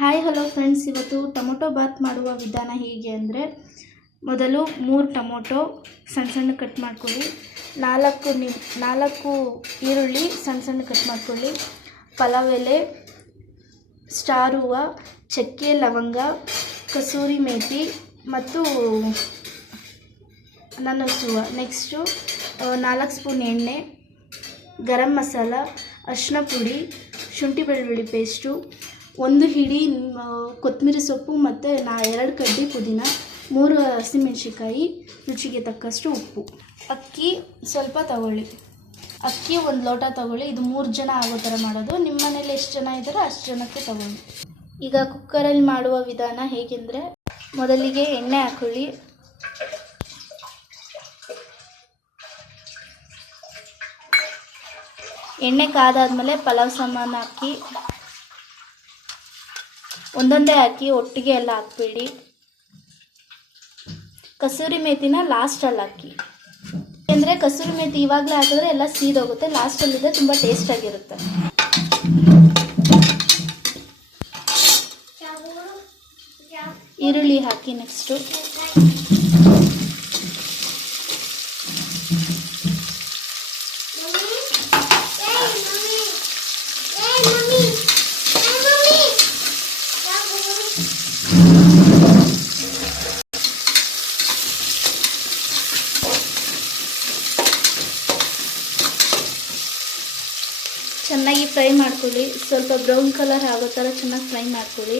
Hi hello friends, ಇವತ್ತು tomato Baat ಮಾಡುವ ವಿಧಾನ ಹೇಗೆ ಅಂದರೆ, ಮೊದಲು 3 ಟೊಮೊಟೊ ಸಣ್ಣ ಸಣ್ಣ ಕಟ್ ಮಾಡ್ಕೊಳ್ಳಿ. 4 ಈರುಳ್ಳಿ ಸಣ್ಣ ಸಣ್ಣ ಕಟ್ ಮಾಡ್ಕೊಳ್ಳಿ. ಪಲಾವ್ ಎಲೆ, ಸ್ಟಾರ್ ಹೂವು, ಚಕ್ಕೆ, ಲವಂಗ, ಕಸೂರಿ ಮೇಥಿ ಮತ್ತು ಅನಾನಸ್ ಹೂವು. ನೆಕ್ಸ್ಟು 4 ಸ್ಪೂನ್ ಎಣ್ಣೆ, ಗರಂ ಮಸಾಲ, ಅರಿಶಿನ ಪುಡಿ, ಶುಂಠಿ ಬೆಳ್ಳುಳ್ಳಿ ಪೇಸ್ಟು, 1 ಹಿಡಿ ಕೊತ್ತಂಬರಿ ಸೊಪ್ಪು ಮತ್ತು 2 ಕಡ್ಡಿ ಪುದೀನ, 3 ಹಸಿಮೆಣಸಿನ್ಕಾಯಿ, ರುಚಿಗೆ ತಕ್ಕಷ್ಟು ಉಪ್ಪು. ಅಕ್ಕಿ ಸ್ವಲ್ಪ ತಗೊಳ್ಳಿ. ಅಕ್ಕಿ 1 ಲೋಟ ತಗೊಳ್ಳಿ. ಇದು 3 ಜನ ಆಗೋ ಥರ ಮಾಡೋದು. ನಿಮ್ಮ ಮನೇಲಿ ಎಷ್ಟು ಜನ ಇದ್ದಾರೋ ಅಷ್ಟು ಜನಕ್ಕೆ ತಗೊಳ್ಳಿ. ಈಗ ಕುಕ್ಕರಲ್ಲಿ ಮಾಡುವ ವಿಧಾನ ಹೇಗೆಂದರೆ, ಮೊದಲಿಗೆ ಎಣ್ಣೆ ಹಾಕೊಳ್ಳಿ. ಎಣ್ಣೆ ಕಾದಾದ್ಮೇಲೆ ಪಲಾವ್ ಸಾಮಾನು ಹಾಕಿ, ಒಂದೊಂದೇ ಹಾಕಿ, ಒಟ್ಟಿಗೆ ಎಲ್ಲ ಹಾಕ್ಬೇಡಿ. ಕಸೂರಿ ಮೇಥಿನ ಲಾಸ್ಟಲ್ಲಿ ಹಾಕಿ. ಅಂದರೆ ಕಸೂರಿ ಮೇಥಿ ಇವಾಗಲೇ ಹಾಕಿದ್ರೆ ಎಲ್ಲ ಸೀದೋಗುತ್ತೆ, ಲಾಸ್ಟಲ್ಲಿದೆ ತುಂಬ ಟೇಸ್ಟಾಗಿರುತ್ತೆ. ಈರುಳ್ಳಿ ಹಾಕಿ. ನೆಕ್ಸ್ಟು ಚೆನ್ನಾಗಿ ಫ್ರೈ ಮಾಡ್ಕೊಳ್ಳಿ. ಸ್ವಲ್ಪ ಬ್ರೌನ್ ಕಲರ್ ಆಗೋ ಥರ ಚೆನ್ನಾಗಿ ಫ್ರೈ ಮಾಡ್ಕೊಳ್ಳಿ.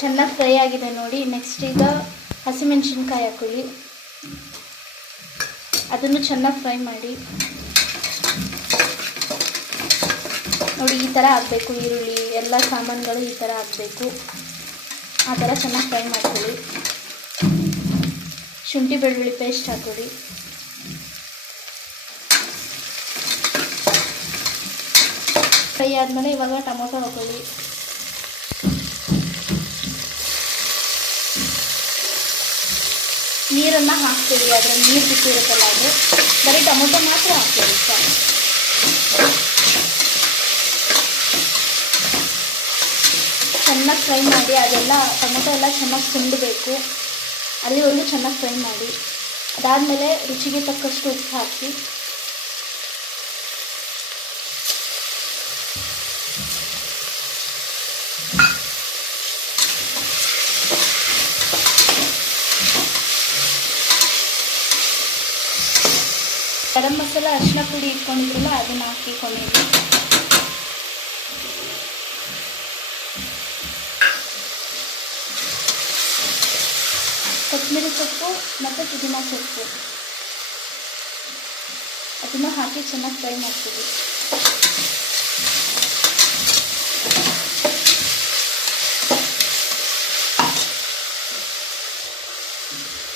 ಚೆನ್ನಾಗಿ ಫ್ರೈ ಆಗಿದೆ ನೋಡಿ. ನೆಕ್ಸ್ಟ್ ಈಗ ಹಸಿಮೆಣಸಿನ್ಕಾಯಿ ಹಾಕೊಳ್ಳಿ. ಅದನ್ನು ಚೆನ್ನಾಗಿ ಫ್ರೈ ಮಾಡಿ ನೋಡಿ. ಈ ಥರ ಆಗಬೇಕು. ಈರುಳ್ಳಿ ಎಲ್ಲ ಸಾಮಾನುಗಳು ಈ ಥರ ಆಗಬೇಕು. ಆ ಥರ ಚೆನ್ನಾಗಿ ಫ್ರೈ ಮಾಡ್ಕೊಳ್ಳಿ. ಶುಂಠಿ ಬೆಳ್ಳುಳ್ಳಿ ಪೇಸ್ಟ್ ಹಾಕೊಳ್ಳಿ. ಫ್ರೈ ಆದಮೇಲೆ ಇವಾಗ ಟೊಮೊಟೊ ಹಾಕೊಳ್ಳಿ. ನೀರನ್ನು ಹಾಕ್ತೀವಿ. ಅದರಲ್ಲಿ ನೀರು ಬಿಟ್ಟಿರುತ್ತಲ್ಲ, ಅದು ಬರೀ ಟೊಮೊಟೊ ಮಾತ್ರ ಹಾಕ್ತೀವಿ. ಚೆನ್ನಾಗಿ ಫ್ರೈ ಮಾಡಿ. ಅದೆಲ್ಲ ಟೊಮೊಟೊ ಎಲ್ಲ ಚೆನ್ನಾಗಿ ಸುಂಡಬೇಕು. ಅಲ್ಲಿವರೆಗೂ ಚೆನ್ನಾಗಿ ಫ್ರೈ ಮಾಡಿ. ಅದಾದಮೇಲೆ ರುಚಿಗೆ ತಕ್ಕಷ್ಟು ಉಪ್ಪು ಹಾಕಿ. ಗರಂ ಮಸಾಲ, ಅರಿಶಿನ ಪುಡಿ ಇಟ್ಕೊಂಡಿದ್ರಲ್ಲ ಅದನ್ನು ಹಾಕಿ ಕೊನೆಗೆ. ಕೊತ್ತಂಬರಿ ಸೊಪ್ಪು ಮತ್ತು ಪುದೀನ ಸೊಪ್ಪು ಅದನ್ನು ಹಾಕಿ ಚೆನ್ನಾಗಿ ಫ್ರೈ ಮಾಡ್ತೀವಿ.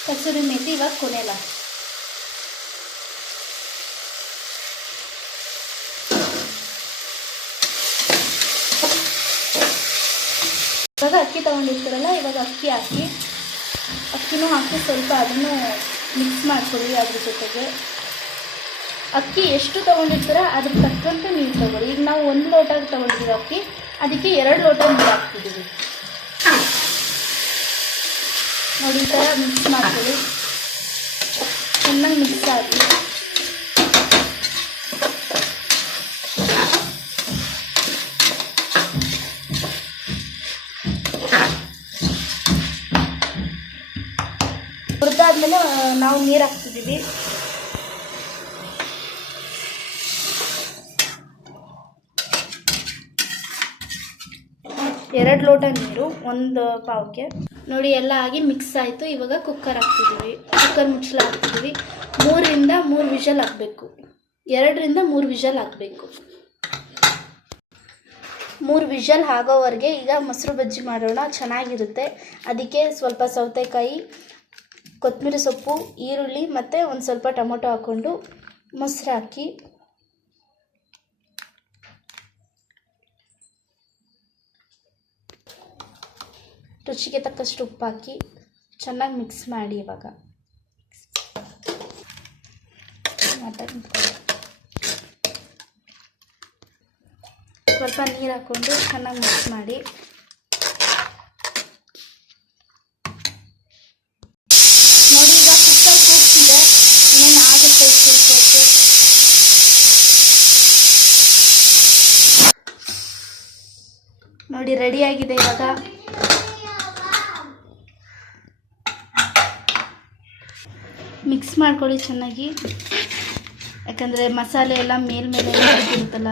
ಕಸೂರಿ ಮೇಥಿ ಇವಾಗ ಕೊನೆಯಲ್ಲ. ಇವಾಗ ಅಕ್ಕಿ ತೊಗೊಂಡಿರ್ತೀರಲ್ಲ, ಇವಾಗ ಅಕ್ಕಿ ಹಾಕಿ, ಅಕ್ಕಿನೂ ಹಾಕಿ ಸ್ವಲ್ಪ ಅದನ್ನು ಮಿಕ್ಸ್ ಮಾಡ್ಕೊಳ್ಳಿ. ಅದ್ರ ಜೊತೆಗೆ ಅಕ್ಕಿ ಎಷ್ಟು ತೊಗೊಂಡಿರ್ತೀರ ಅದ್ರ ತಕ್ಕಂತೆ ನೀರು ತೊಗೊಳ್ಳಿ. ಈಗ ನಾವು 1 ಲೋಟ ತೊಗೊಂಡಿದ್ದೀವಿ ಅಕ್ಕಿ, ಅದಕ್ಕೆ 2 ಲೋಟ ನೀರು ಹಾಕ್ತಿದ್ದೀವಿ ನೋಡಿ. ಈ ಥರ ಮಿಕ್ಸ್ ಮಾಡ್ಕೊಳ್ಳಿ. ಚೆನ್ನಾಗಿ ಮಿಕ್ಸ್ ಆಗಿ ಹುರಿದಾದ್ಮೇಲೆ ನಾವು ನೀರು ಹಾಕ್ತಿದ್ದೀವಿ. ಎರಡು ಲೋಟ ನೀರು 1 ಪಾವಕ್ಕೆ ನೋಡಿ. ಎಲ್ಲ ಆಗಿ ಮಿಕ್ಸ್ ಆಯಿತು. ಇವಾಗ ಕುಕ್ಕರ್ ಹಾಕ್ತಿದ್ದೀವಿ. ಕುಕ್ಕರ್ ಮುಚ್ಚಳ ಹಾಕ್ತಿದ್ದೀವಿ. 3 ರಿಂದ 3 ವಿಷಲ್ ಹಾಕಬೇಕು. 2 ರಿಂದ 3 ವಿಷಲ್ ಹಾಕಬೇಕು. 3 ವಿಷಲ್ ಆಗೋವರೆಗೆ ಈಗ ಮೊಸರು ಬಜ್ಜಿ ಮಾಡೋಣ. ಚೆನ್ನಾಗಿರುತ್ತೆ. ಅದಕ್ಕೆ ಸ್ವಲ್ಪ ಸೌತೆಕಾಯಿ, ಕೊತ್ತಂಬರಿ ಸೊಪ್ಪು, ಈರುಳ್ಳಿ ಮತ್ತು ಒಂದು ಸ್ವಲ್ಪ ಟೊಮೊಟೊ ಹಾಕ್ಕೊಂಡು ಮೊಸರು ಹಾಕಿ ರುಚಿಗೆ ತಕ್ಕಷ್ಟು ಉಪ್ಪು ಹಾಕಿ ಚೆನ್ನಾಗಿ ಮಿಕ್ಸ್ ಮಾಡಿ. ಇವಾಗ ಮಟನ್ ಸ್ವಲ್ಪ ನೀರು ಹಾಕ್ಕೊಂಡು ಚೆನ್ನಾಗಿ ಮಿಕ್ಸ್ ಮಾಡಿ. ನೋಡಿ ಈಗ ಕುಕ್ಕರ್ ಕೂಗ್ತಿದೆ, ಇನ್ನೇನು ಆಗುತ್ತೆ ಇಷ್ಟಕ್ಕೆ. ನೋಡಿ ರೆಡಿಯಾಗಿದೆ. ಇವಾಗ ಮಿಕ್ಸ್ ಮಾಡ್ಕೊಳ್ಳಿ ಚೆನ್ನಾಗಿ, ಯಾಕಂದರೆ ಮಸಾಲೆ ಎಲ್ಲ ಮೇಲ್ಮೇಲೆ ಇರುತ್ತಲ್ಲ,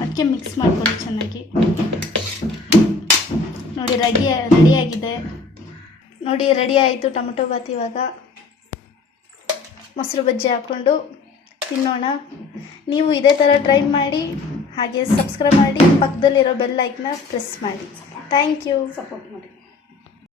ಅದಕ್ಕೆ ಮಿಕ್ಸ್ ಮಾಡ್ಕೊಳ್ಳಿ ಚೆನ್ನಾಗಿ. ನೋಡಿ ರೆಡಿಯಾಗಿದೆ. ನೋಡಿ ರೆಡಿ ಆಯಿತು ಟೊಮೆಟೊ ಬಾತ್. ಇವಾಗ ಮೊಸರು ಬಜ್ಜಿ ಹಾಕ್ಕೊಂಡು ತಿನ್ನೋಣ. ನೀವು ಇದೇ ಥರ ಟ್ರೈ ಮಾಡಿ, ಹಾಗೆ ಸಬ್ಸ್ಕ್ರೈಬ್ ಮಾಡಿ, ಪಕ್ಕದಲ್ಲಿರೋ ಬೆಲ್ ಐಕನ್ನ ಪ್ರೆಸ್ ಮಾಡಿ. Thank you. ಸಪೋರ್ಟ್ ಮಾಡಿ.